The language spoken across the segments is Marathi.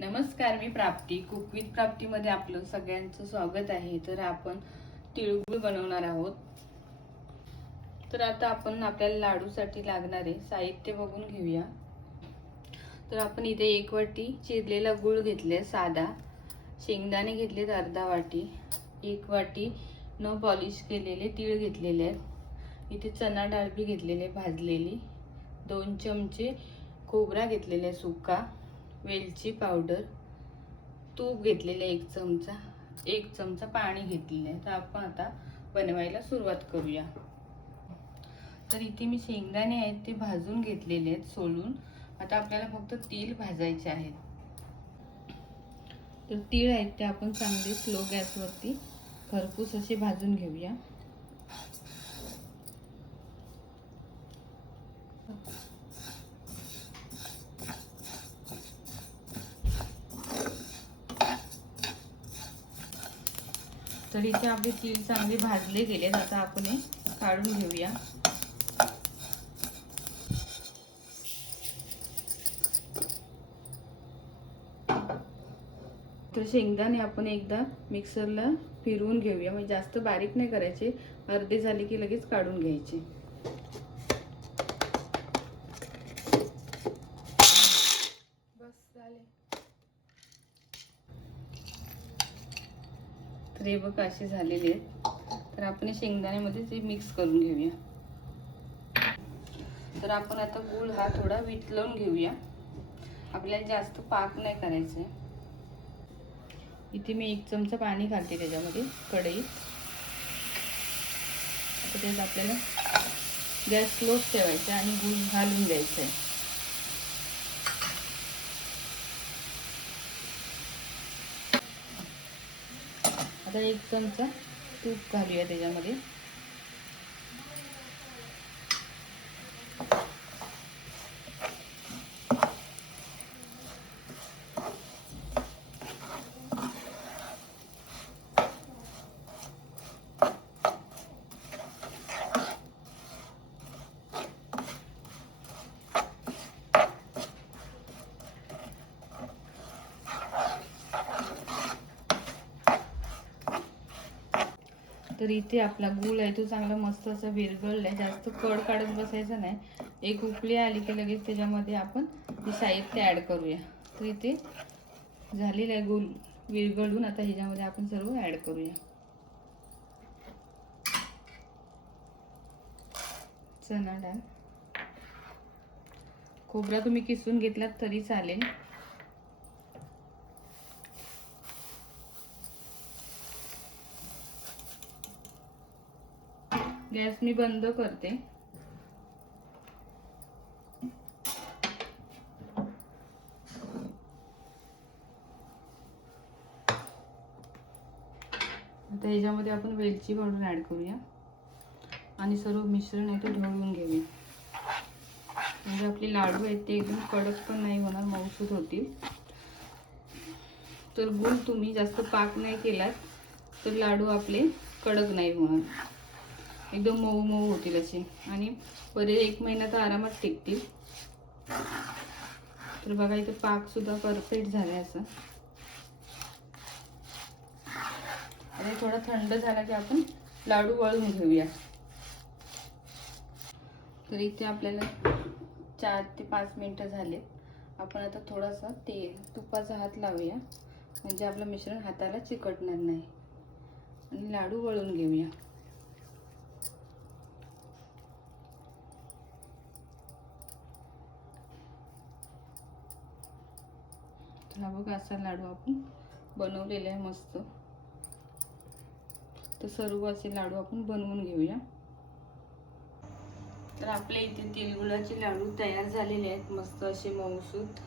नमस्कार मी प्राप्ती. कुक विथ प्राप्तीमध्ये आपलं सगळ्यांचं स्वागत आहे. तर आपण तिळगुळ बनवणार आहोत. तर आता आपण आपल्याला लाडूसाठी लागणारे साहित्य बघून घेऊया. तर आपण इथे एक वाटी चिरलेला गुळ घेतले साधा. शेंगदाणे घेतलेत अर्धा वाटी. एक वाटी न पॉलिश केलेले तीळ घेतलेले आहेत. इथे चना डाळ बी घेतलेले भाजलेली. दोन चमचे खोबरा घेतलेला आहे सुका. वेलची पावडर तूप घेतलेलं आहे एक चमचा एक चमचा पाणी घेतलेलं आहे. तर आपण आता बनवायला सुरुवात करूया. तर इथे मी शेंगदाणे आहेत ते भाजून घेतलेले आहेत सोलून. आता आपल्याला फक्त तीळ भाजायचे आहेत. तर तीळ आहेत ते आपण चांगले स्लो गॅसवरती खरपूस असे भाजून घेऊया. तर इथे आपले तीळ चांगले भाजले गेलेत. आता आपण हे काढून घेऊया. तर शेंगदाणे आपण एकदा मिक्सरला फिरवून घेऊया. म्हणजे जास्त बारीक नाही करायचे. अर्धे झाले की लगेच काढून घ्यायचे. दुसरे बघ असे झालेले आहेत. तर आपण शेंगदाण्यामध्ये ते मिक्स करून घेऊया. तर आपण आता गूळ हा थोडा वितळवून घेऊया. आपल्याला जास्त पाक नाही करायचं आहे इथे मी एक चमचा पाणी घालते त्याच्यामध्ये कढईत. आता त्यात आपल्याला गॅस क्लोज ठेवायचा आणि गूळ घालून द्यायचं आहे आता एक चमचा तूप घालूया त्याच्यामध्ये. तर इथे आपला गुळ आहे तो चांगला मस्त असा विरघळलाय जास्त कड काढत बसायचं नाही. एक उकळी आली की लगेच त्याच्यामध्ये आपण हे साहित्य ॲड करूया. तर इथे झालेलं आहे गुळ विरघळून आता ह्याच्यामध्ये आपण सर्व ॲड करूया. चना डाळ. खोबरा तुम्ही किसून घेतलात तरी चालेल. गॅस मी बंद करते. आता याच्यामध्ये आपण वेलची पावडर ॲड करूया. आणि सर्व मिश्रण आहे ते ढवळून घेऊया. म्हणजे आपले लाडू आहेत ते एकदम कडक पण नाही होणार मऊसूत होतील. तर गुळ तुम्ही जास्त पाक नाही केलात तर लाडू आपले कडक नाही होणार. एकदम मऊ मऊ होतील असे. आणि बरे एक महिना तर आरामात टिकतील. तर बघा इथे पाक सुद्धा परफेक्ट झालाय असं. आणि थोडा थंड झाला की आपण लाडू वळून घेऊया. तर इथे आपल्याला चार ते पाच मिनटं झाले. आपण आता थोडासा तेल तुपाचा हात लावूया. म्हणजे आपलं मिश्रण हाताला चिकटणार नाही. आणि लाडू वळून घेऊया. हा बघा असा लाडू आपण बनवलेला आहे मस्त. तर सर्व असे लाडू आपण बनवून घेऊया. तर आपल्या इथे तिळगुळाचे लाडू तयार झालेले आहेत मस्त असे मऊसूत.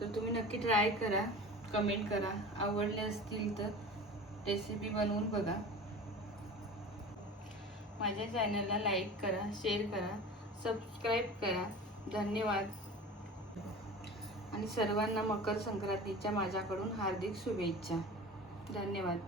तर तुम्ही नक्की ट्राय करा कमेंट करा. आवडले असतील तर रेसिपी बनवून बघा. माझ्या चॅनलला लाईक करा शेअर करा सबस्क्राईब करा. धन्यवाद. आणि सर्वांना मकर संक्रांतीच्या माझ्याकडून हार्दिक शुभेच्छा. धन्यवाद.